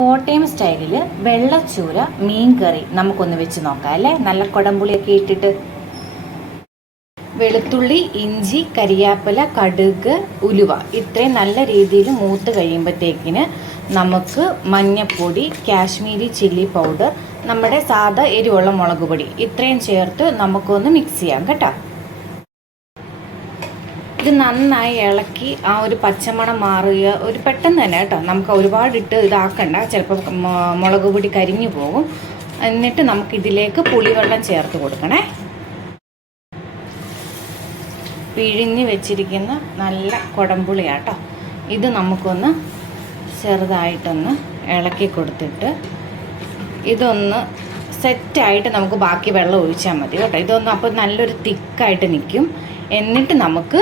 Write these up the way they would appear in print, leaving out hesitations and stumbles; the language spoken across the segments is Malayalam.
കോട്ടയം സ്റ്റൈലിൽ വെള്ളച്ചൂര മീൻ കറി നമുക്കൊന്ന് വെച്ച് നോക്കാം അല്ലേ. നല്ല കുടംപുളിയൊക്കെ ഇട്ടിട്ട് വെളുത്തുള്ളി, ഇഞ്ചി, കരിയാപ്പില, കടുക്, ഉലുവ ഇത്രയും നല്ല രീതിയിൽ മൂത്ത് കഴിയുമ്പോഴത്തേക്കിന് നമുക്ക് മഞ്ഞൾപ്പൊടി, കാശ്മീരി ചില്ലി പൗഡർ, നമ്മുടെ സാധാ എരിവുള്ള മുളക് പൊടി ഇത്രയും ചേർത്ത് നമുക്കൊന്ന് മിക്സ് ചെയ്യാം കേട്ടോ. ഇത് നന്നായി ഇളക്കി ആ ഒരു പച്ചമണം മാറുക ഒരു പെട്ടെന്ന് തന്നെ കേട്ടോ. നമുക്ക് ഒരുപാടിട്ട് ഇതാക്കണ്ട, ചിലപ്പോൾ മുളക് പൊടി കരിഞ്ഞു പോകും. എന്നിട്ട് നമുക്കിതിലേക്ക് പുളിവെള്ളം ചേർത്ത് കൊടുക്കണേ. പിഴിഞ്ഞ് വെച്ചിരിക്കുന്ന നല്ല കുടംപുളിയാട്ടോ. ഇത് നമുക്കൊന്ന് ചെറുതായിട്ടൊന്ന് ഇളക്കി കൊടുത്തിട്ട് ഇതൊന്ന് സെറ്റായിട്ട് നമുക്ക് ബാക്കി വെള്ളം ഒഴിച്ചാൽ മതി കേട്ടോ. ഇതൊന്ന് അപ്പോൾ നല്ലൊരു തിക്കായിട്ട് നിൽക്കും. എന്നിട്ട് നമുക്ക്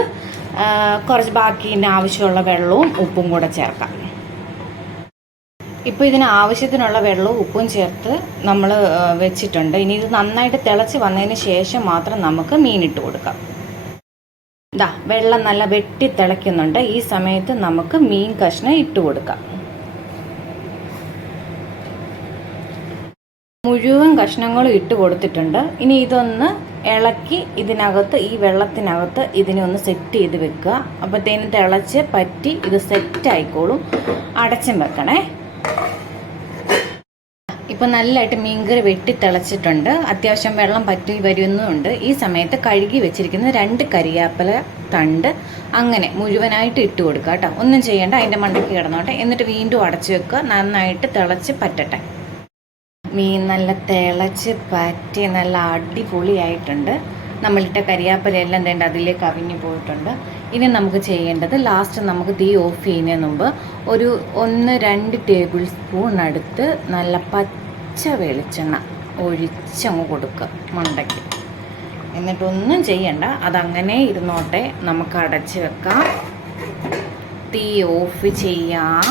കുറച്ച് ബാക്കി ആവശ്യമുള്ള വെള്ളവും ഉപ്പും കൂടെ ചേർക്കാം. ഇപ്പോൾ ഇതിന് ആവശ്യത്തിനുള്ള വെള്ളവും ഉപ്പും ചേർത്ത് നമ്മൾ വെച്ചിട്ടുണ്ട്. ഇനി ഇത് നന്നായിട്ട് തിളച്ച് വന്നതിന് ശേഷം മാത്രം നമുക്ക് മീനിട്ട് കൊടുക്കാം. ഇതാ വെള്ളം നല്ല വെട്ടി തിളയ്ക്കുന്നുണ്ട്. ഈ സമയത്ത് നമുക്ക് മീൻ കഷ്ണം ഇട്ട് കൊടുക്കാം. മുഴുവൻ കഷ്ണങ്ങളും ഇട്ട് കൊടുത്തിട്ടുണ്ട്. ഇനി ഇതൊന്ന് ഇളക്കി ഇതിനകത്ത് ഈ വെള്ളത്തിനകത്ത് ഇതിനെ ഒന്ന് സെറ്റ് ചെയ്ത് വെക്കുക. അപ്പോഴത്തേനും തിളച്ച് പറ്റി ഇത് സെറ്റ് ആയിക്കോളും. അടച്ചും വെക്കണേ. ഇപ്പം നല്ലതായിട്ട് മീൻകറി വെട്ടി തിളച്ചിട്ടുണ്ട്. അത്യാവശ്യം വെള്ളം പറ്റി വരുന്നുണ്ട്. ഈ സമയത്ത് കഴുകി വെച്ചിരിക്കുന്ന 2 കരിയാപ്പില തണ്ട് അങ്ങനെ മുഴുവനായിട്ട് ഇട്ട് കൊടുക്കുക കേട്ടോ. ഒന്നും ചെയ്യേണ്ട, അതിൻ്റെ മണ്ടയ്ക്ക് കിടന്നോട്ടെ. എന്നിട്ട് വീണ്ടും അടച്ചു വെക്കുക. നന്നായിട്ട് തിളച്ച് പറ്റട്ടെ. മീൻ നല്ല തിളച്ച് പറ്റി നല്ല അടിപൊളിയായിട്ടുണ്ട്. നമ്മളിട്ട കരിയാപ്പിലയെല്ലാം തേണ്ട അതിലേക്ക് അവിഞ്ഞു പോയിട്ടുണ്ട്. ഇനി നമുക്ക് ചെയ്യേണ്ടത് ലാസ്റ്റ് നമുക്ക് തീ ഓഫ് ചെയ്യുന്നതിന് മുമ്പ് ഒരു 1-2 ടേബിൾ സ്പൂൺ അടുത്ത് നല്ല പച്ച വെളിച്ചെണ്ണ ഒഴിച്ചങ്ങ് കൊടുക്കുക മണ്ടയ്ക്ക്. എന്നിട്ടൊന്നും ചെയ്യണ്ട, അതങ്ങനെ ഇരുന്നോട്ടെ. നമുക്ക് അടച്ച് വെക്കാം. തീ ഓഫ് ചെയ്യാം.